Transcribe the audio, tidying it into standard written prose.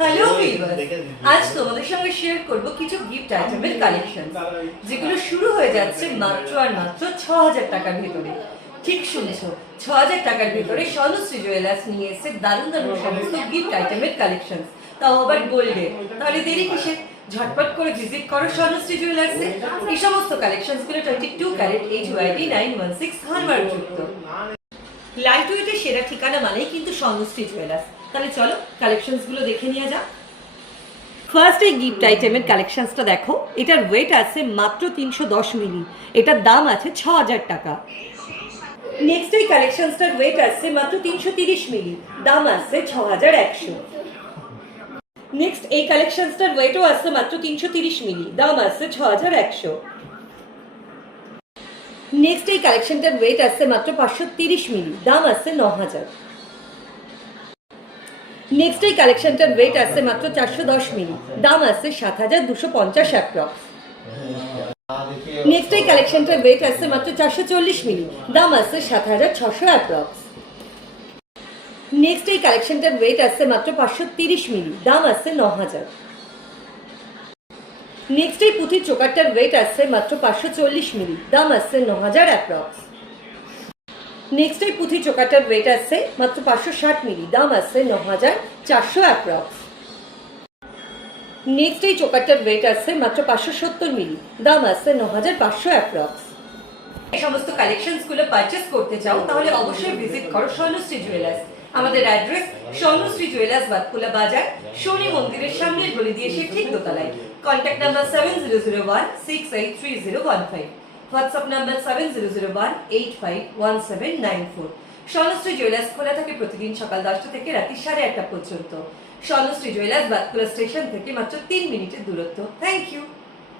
Hello viewers, আজ তোমাদের সঙ্গে শেয়ার করব কিছু গিফট আইটেমের কালেকশন যেগুলো শুরু হয়ে যাচ্ছে মাত্র আর মাত্র ৬,০০০ টাকার ভিতরে। ঠিক শুনছো, ৬,০০০ টাকার ভিতরে স্বর্ণশ্রী জুয়েলার্স নিয়ে এসে দারুণ দারুণ সমস্ত গিফট আইটেমের কালেকশন, তাও আবার গোল্ডে। তাহলে দেরি কিসের, ঝটপট করে ভিজিট করো স্বর্ণশ্রী জুয়েলার্সে। এই সমস্ত কালেকশনসগুলো 22 ক্যারেট HYD 916 হলমার্ক যুক্ত। লাইট ওয়েটের সেরা ঠিকানা মানেই কিন্তু স্বর্ণশ্রী জুয়েলার্স। তাহলে চলো কালেকশনসগুলো দেখে নিয়ে যাক। ফার্স্ট এই গিফট আইটেমের কালেকশনসটা দেখো, এটার ওয়েট আছে মাত্র 310 মিলি, এটার দাম আছে ৬,০০০ টাকা। নেক্সট এই কালেকশনসটার ওয়েট আছে মাত্র 330 মিলি, দাম আছে ৬,১০০। নেক্সট এই কালেকশনসটার ওয়েটও আছে মাত্র 330 মিলি, দাম আছে ৬,১০০। নেক্সট এই কালেকশনটার ওয়েট আছে মাত্র 530 মিলি, দাম আছে ৯,০০০। নেক্সট এই কালেকশনটার ওয়েট আছে মাত্র 410 মিলি, দাম আছে 7,250 অ্যাপ্রক্স। নেক্সট এই কালেকশনটার ওয়েট আছে মাত্র 440 মিলি, দাম আছে 7,600 অ্যাপ্রক্স। নেক্সট এই কালেকশনটার ওয়েট আছে মাত্র 530 মিলি, দাম আছে ৯,০০০। নেক্সট এই পুঁথির চোকারটার ওয়েট আছে মাত্র 540 মিলি, দাম আছে ৯,০০০ অ্যাপ্রক্স। নেক্সট এই পুঁথির চোকারটার ওয়েট আছে মাত্র 560 মিলি, দাম আছে ৯,৪০০ অ্যাপ্রক্স। নেক্সট এই চোকারটার ওয়েট আছে মাত্র 570 মিলি, দাম আছে ৯,৫০০ অ্যাপ্রক্স। এই সমস্ত কালেকশনসগুলো পারচেস করতে চাও তাহলে অবশ্যই ভিজিট করো স্বর্ণশ্রী জুয়েলার্স। আমাদের অ্যাড্রেস স্বর্ণশ্রী জুয়েলার্স, বাতকুলা বাজার, শনি মন্দিরের সামনের গলি দিয়ে এসে ঠিক দোতলায়। Contact number 7001683015, WhatsApp number 7001851794। Swarnashree jewellers খোলা থাকে প্রতিদিন সকাল 10টা থেকে রাত্রি 8:30 পর্যন্ত। স্বর্ণশ্রী জুয়েলার্স, বাতকুলা স্টেশন থেকে মাত্র 3 মিনিটের দূরত্ব। Thank you.